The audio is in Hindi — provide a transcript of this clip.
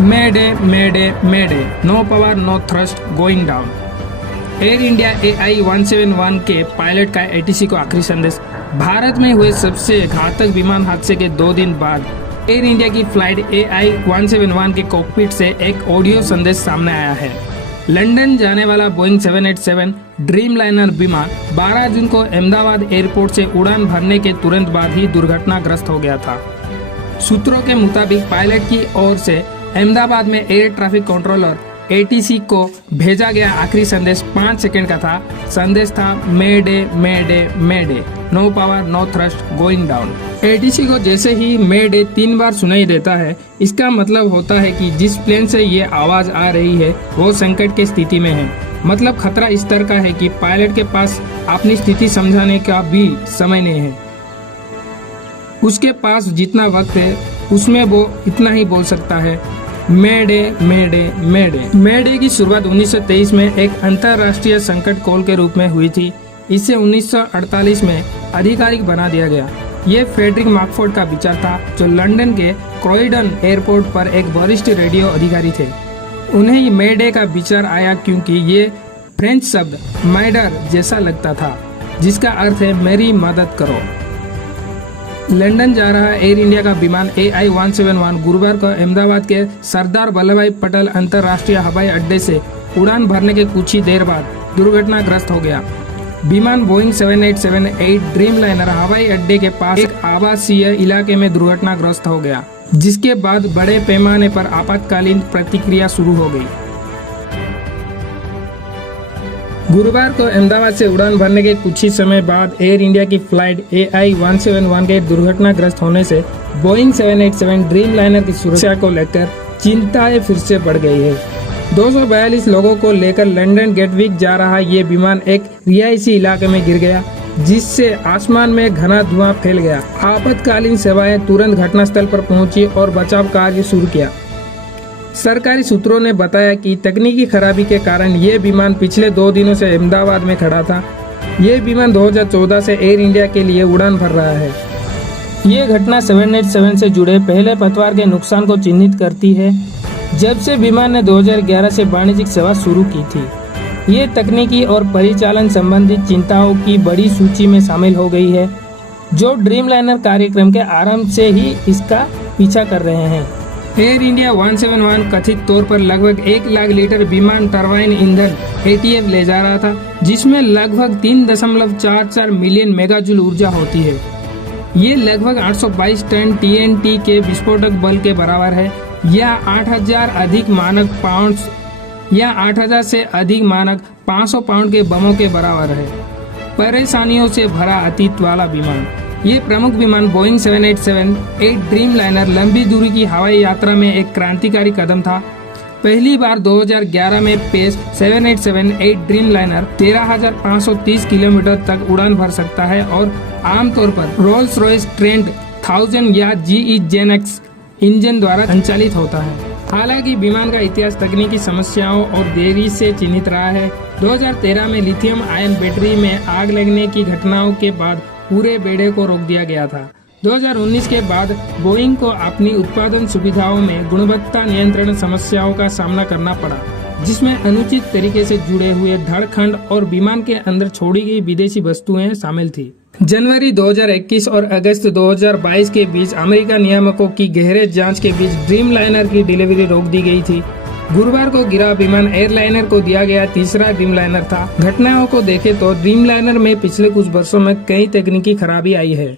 मेडे mayday mayday, no power no thrust going down. Air India AI-171 के पायलट का ATC को आखिरी संदेश। भारत में हुए सबसे घातक विमान हादसे के 2 दिन बाद एयर इंडिया की फ्लाइट AI-171 के कॉकपिट से एक ऑडियो संदेश सामने आया है। लंदन जाने वाला बोइंग 787 ड्रीम लाइनर विमान 12 जून को अहमदाबाद एयरपोर्ट से उड़ान भरने के तुरंत बाद ही दुर्घटनाग्रस्त हो गया था। सूत्रों के मुताबिक पायलट की ओर से अहमदाबाद में एयर ट्रैफिक कंट्रोलर ATC को भेजा गया आखिरी संदेश 5 सेकंड का था। संदेश था mayday mayday mayday, no power no thrust going down. ATC को जैसे ही मेडे 3 बार सुनाई देता है, इसका मतलब होता है कि जिस प्लेन से ये आवाज आ रही है वो संकट की स्थिति में है। मतलब खतरा इस तरह का है कि पायलट के पास अपनी स्थिति समझाने का भी समय नहीं है। उसके पास जितना वक्त है उसमें वो इतना ही बोल सकता है, मेडे मेडे मेडे। मेडे की शुरुआत 1923 में एक अंतर्राष्ट्रीय संकट कॉल के रूप में हुई थी। इसे 1948 में आधिकारिक बना दिया गया। ये फ्रेडरिक मैकफोर्ड का विचार था, जो लंदन के क्रॉयडन एयरपोर्ट पर एक वरिष्ठ रेडियो अधिकारी थे। उन्हें मेडे का विचार आया क्योंकि ये फ्रेंच शब्द मैडर जैसा लगता था, जिसका अर्थ है मेरी मदद करो। लंदन जा रहा एयर इंडिया का विमान AI-171 गुरुवार को अहमदाबाद के सरदार वल्लभ भाई पटेल अंतर्राष्ट्रीय हवाई अड्डे से उड़ान भरने के कुछ ही देर बाद दुर्घटनाग्रस्त हो गया। विमान बोइंग 787-8 ड्रीम लाइनर हवाई अड्डे के पास एक आवासीय इलाके में दुर्घटनाग्रस्त हो गया, जिसके बाद बड़े पैमाने पर आपातकालीन प्रतिक्रिया शुरू हो गई। गुरुवार को अहमदाबाद से उड़ान भरने के कुछ ही समय बाद एयर इंडिया की फ्लाइट AI-171 के दुर्घटनाग्रस्त होने से बोइंग 787 ड्रीम लाइनर की सुरक्षा को लेकर चिंताएं फिर से बढ़ गई है। 242 लोगों को लेकर लंदन गेटविक जा रहा ये विमान एक रिहायशी इलाके में गिर गया, जिससे आसमान में घना धुआं फैल गया। आपातकालीन सेवाएं तुरंत घटनास्थल पर पहुंची और बचाव कार्य शुरू किया। सरकारी सूत्रों ने बताया कि तकनीकी खराबी के कारण ये विमान पिछले 2 दिनों से अहमदाबाद में खड़ा था। ये विमान 2014 से एयर इंडिया के लिए उड़ान भर रहा है। ये घटना 787 से जुड़े पहले पतवार के नुकसान को चिन्हित करती है, जब से विमान ने 2011 से वाणिज्यिक सेवा शुरू की थी। ये तकनीकी और परिचालन संबंधित चिंताओं की बड़ी सूची में शामिल हो गई है, जो ड्रीम लाइनर कार्यक्रम के आरंभ से ही इसका पीछा कर रहे हैं। एयर इंडिया 171 कथित तौर पर लगभग 1 लाख लीटर विमान टरबाइन ईंधन ATF ले जा रहा था, जिसमें लगभग 3.44 मिलियन मेगाजूल ऊर्जा होती है। ये लगभग 822 टन TNT के विस्फोटक बल के बराबर है, या 8000 अधिक मानक पाउंड्स या 8000 से अधिक मानक 500 पाउंड के बमों के बराबर है। परेशानियों से भरा अतीत वाला विमान। ये प्रमुख विमान बोइंग 787-8 ड्रीम लाइनर लंबी दूरी की हवाई यात्रा में एक क्रांतिकारी कदम था। पहली बार 2011 में पेश 787-8 ड्रीम लाइनर 13,530 किलोमीटर तक उड़ान भर सकता है और आमतौर पर रोल्स रॉयस ट्रेंट 1000 या GE जेनएक्स इंजन द्वारा संचालित होता है। हालांकि विमान का इतिहास तकनीकी समस्याओं और देरी से चिन्हित रहा है। 2013 में लिथियम आयन बैटरी में आग लगने की घटनाओं के बाद पूरे बेड़े को रोक दिया गया था। 2019 के बाद बोइंग को अपनी उत्पादन सुविधाओं में गुणवत्ता नियंत्रण समस्याओं का सामना करना पड़ा, जिसमें अनुचित तरीके से जुड़े हुए धड़ खंड और विमान के अंदर छोड़ी गई विदेशी वस्तुएं शामिल थी। जनवरी 2021 और अगस्त 2022 के बीच अमेरिका नियामकों की गहरे जांच के बीच ड्रीम लाइनर की डिलीवरी रोक दी गई थी। गुरुवार को गिरा विमान एयरलाइनर को दिया गया तीसरा ड्रीम लाइनर था। घटनाओं को देखें तो ड्रीम लाइनर में पिछले कुछ वर्षों में कई तकनीकी खराबी आई है।